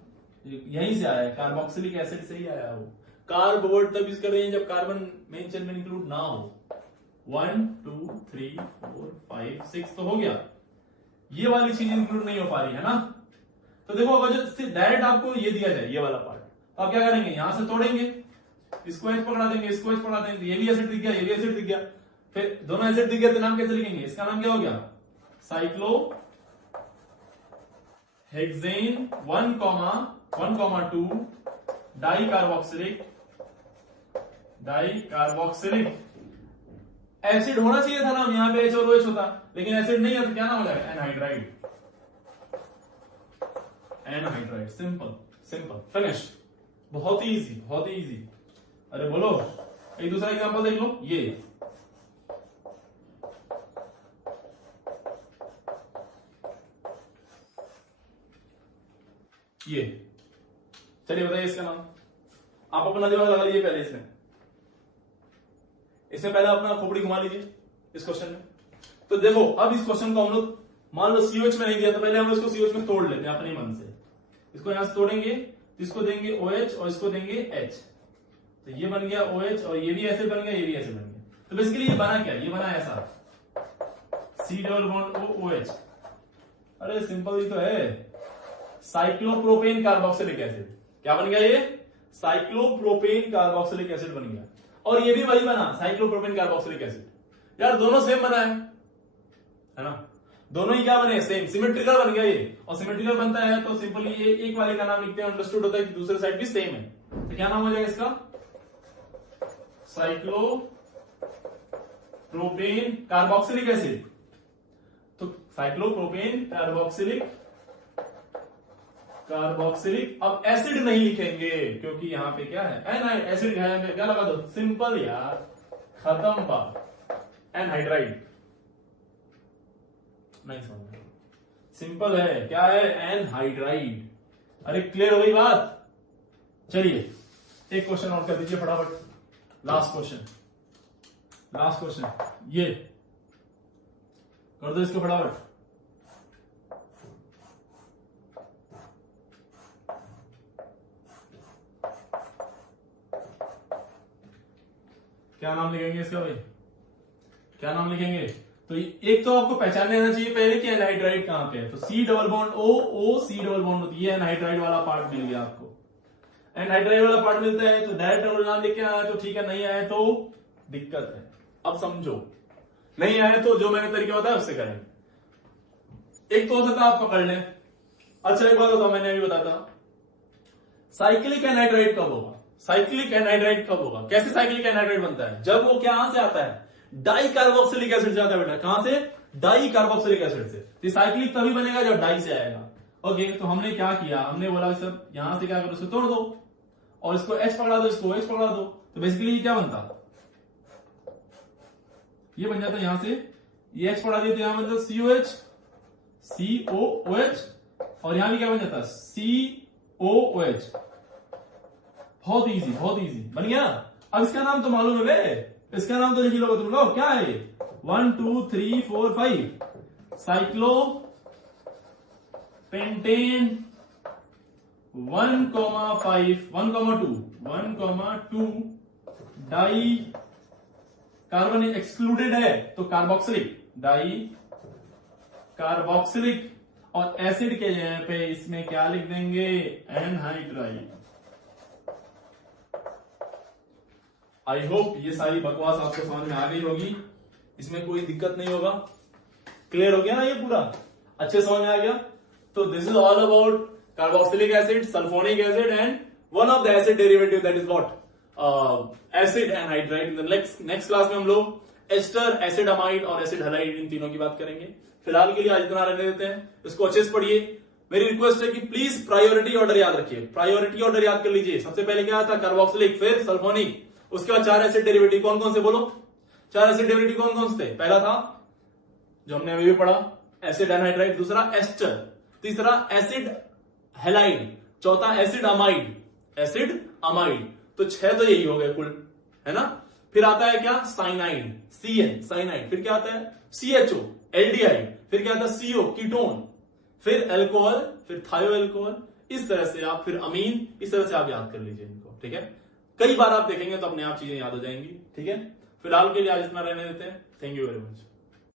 यहीं से आया है, कार्बोक्सिलिक एसिड से ही आया वो। कार्ब वर्ड तब यूज कर रहे हैं जब कार्बन मेन चेन में इंक्लूड ना हो। 1 2 3 4 5 6 तो हो गया, ये वाली चीज इंक्लूड नहीं हो पा रही है ना। तो देखो अगर जो डायरेक्ट आपको ये दिया जाए, ये वाला पार्ट, तो आप क्या करेंगे, यहां से तोड़ेंगे, इसको H पकड़ा देंगे, इसको H पकड़ा देंगे, ये भी एसिड दिख गया, ये भी एसिड दिख गया, फिर दोनों एसिड दिख गया तो नाम कैसे लिखेंगे, इसका नाम क्या हो गया, साइक्लो हेक्सेन 1,2 डाइकार्बोक्सिलिक एसिड होना चाहिए था नाम, यहां पे H और OH होता, लेकिन एसिड नहीं है तो क्या नाम हो जाएगा, एनहाइड्राइड। सिंपल सिंपल, फिनिश, बहुत ही इजी, बहुत ही इजी। अरे बोलो, एक दूसरा एग्जांपल देख लो, ये चलिए बताइए इसका नाम, आप अपना दिमाग लगा लीजिए पहले इसमें पहले अपना खोपड़ी घुमा लीजिए इस क्वेश्चन में। तो देखो अब इस क्वेश्चन को हम लोग मान लो COH में नहीं दिया, तो पहले हम लोग इसको COH में तोड़ लेते हैं अपने मन से। इसको यहां से तोड़ेंगे तो इसको देंगे OH और इसको देंगे H, तो ये बन गया OH और ये भी एसिड बन गया, ये भी एसिड बन गया। तो बेसिकली ये बना क्या, ये बना ऐसा C डबल बॉन्ड OH। अरे सिंपल ही तो है, साइक्लोप्रोपेन कार्बोक्सिलिक एसिड। क्या बन गया, ये साइक्लोप्रोपेन कार्बोक्सिलिक एसिड बन गया। और ये भी वही बना, साइक्लोप्रोपेन कार्बोक्सिलिक एसिड। यार दोनों सेम बना है ना, दोनों ही क्या बने, सेम, सिमेट्रिकल बन गया ये। और सिमेट्रिकल बनता है तो सिंपली ये एक वाले का नाम लिखते हैं, अंडरस्टूड होता है कि दूसरे साइड भी सेम है, तो क्या नाम हो जाएगा इसका, साइक्लोप्रोपेन कार्बोक्सिलिक एसिड। तो साइक्लोप्रोपेन कार्बोक्सिलिक अब एसिड नहीं लिखेंगे क्योंकि यहां पे क्या है, एसिड है, क्या लगा दो, सिंपल यार, खत्म बात, एनहाइड्राइड। नहीं समझ सिंपल है, क्या है, एनहाइड्राइड। अरे क्लियर हो गई बात। चलिए एक क्वेश्चन और कर दीजिए फटाफट, लास्ट क्वेश्चन ये कर दो इसको फटाफट। क्या नाम लिखेंगे इसका भाई, क्या नाम लिखेंगे? तो एक तो आपको पहचानने आना चाहिए पहले कि एनहाइड्राइड कहां पे है। तो C double bond O C double bond होती है, एनहाइड्राइड वाला पार्ट मिल गया आपको। एनहाइड्राइड वाला पार्ट मिलता है तो डायरेक्ट अगर नाम लिख के आया तो ठीक है, नहीं आया तो दिक्कत है। अब समझो, नहीं आया तो जो मैंने तरीका बताया उससे करेंगे। एक तो हो सकता है आप पकड़ लें। अच्छा एक बात होता, मैंने अभी बताता, साइक्लिक एनहाइड्राइड कब होगा? साइक्लिक एनहाइड्राइड कब होगा? कैसे साइक्लिक एनहाइड्राइड बनता है? जब वो कहां से आता है? डाई कार्बोक्सिलिक एसिड से आता है बेटा। कहां से? डाई कार्बोक्सिलिक एसिड से। तो साइक्लिक तभी बनेगा जब डाई से आएगा। ओके, तो हमने क्या किया, हमने बोला सब यहां से क्या करो, तोड़ दो और इसको H पकड़ा दो, इसको H पकड़ा दो। तो बेसिकली ये क्या बनता, ये बन जाता यहां से, ये H पकड़ा दिया तो यहां बनता COH, COOH, और यहां भी क्या बन जाता COOH। बहुत इजी बन गया। अब इसका नाम तो मालूम है बे, इसका नाम तो लिख लो तुम लोग, क्या है 1 2 3 4 5 cyclopentane 1,5 1,2 di carbon excluded है तो कार्बोक्सिलिक, डाई कार्बोक्सिलिक, और एसिड के जगह पे इसमें क्या लिख देंगे, एनहाइड्राइड। आई होप ये सारी बकवास आपको समझ में आ गई होगी, इसमें कोई दिक्कत नहीं होगा। क्लियर हो गया ना ये पूरा, अच्छे समझ में आ गया? तो this is all about carboxylic acid, sulphonic acid and one of the acid derivative that is what, acid anhydride. Next class में हम लोग एस्टर, एसिड अमाइड और एसिड हैलाइड, इन तीनों की बात करेंगे। फिलहाल के लिए आज इतना रहने देते हैं, इसको अच्छे से पढ़िए। मेरी रिक्वेस्ट है कि प्लीज प्रायोरिटी ऑर्डर याद रखिए, प्रायोरिटी ऑर्डर याद कर लीजिए। सबसे पहले क्या था, कार्बोक्सिलिक, फिर सल्फोनिक, उसके बाद 4 एसिड डेरिवेटिव। कौन कौन से बोलो, 4 एसिड डेरिवेटिव कौन कौन से थे? पहला था जो हमने अभी भी पढ़ा, एसिड एनहाइड्राइड, दूसरा एस्टर, तीसरा एसिड हैलाइड, चौथा एसिड अमाइड, एसिड अमाइड। तो 6 तो यही हो गए कुल, है ना। फिर आता है क्या, साइनाइड, CN साइनाइड, फिर क्या आता है CHO एल्डिहाइड, फिर क्या आता है CO कीटोन, फिर अल्कोहल, फिर थायो अल्कोहल। इस तरह से आप, फिर अमीन, इस तरह से आप याद कर लीजिए इनको, ठीक है। कई बार आप देखेंगे तो अपने आप चीजें याद हो जाएंगी, ठीक है। फिलहाल के लिए आज इतना रहने देते हैं। Thank you very much.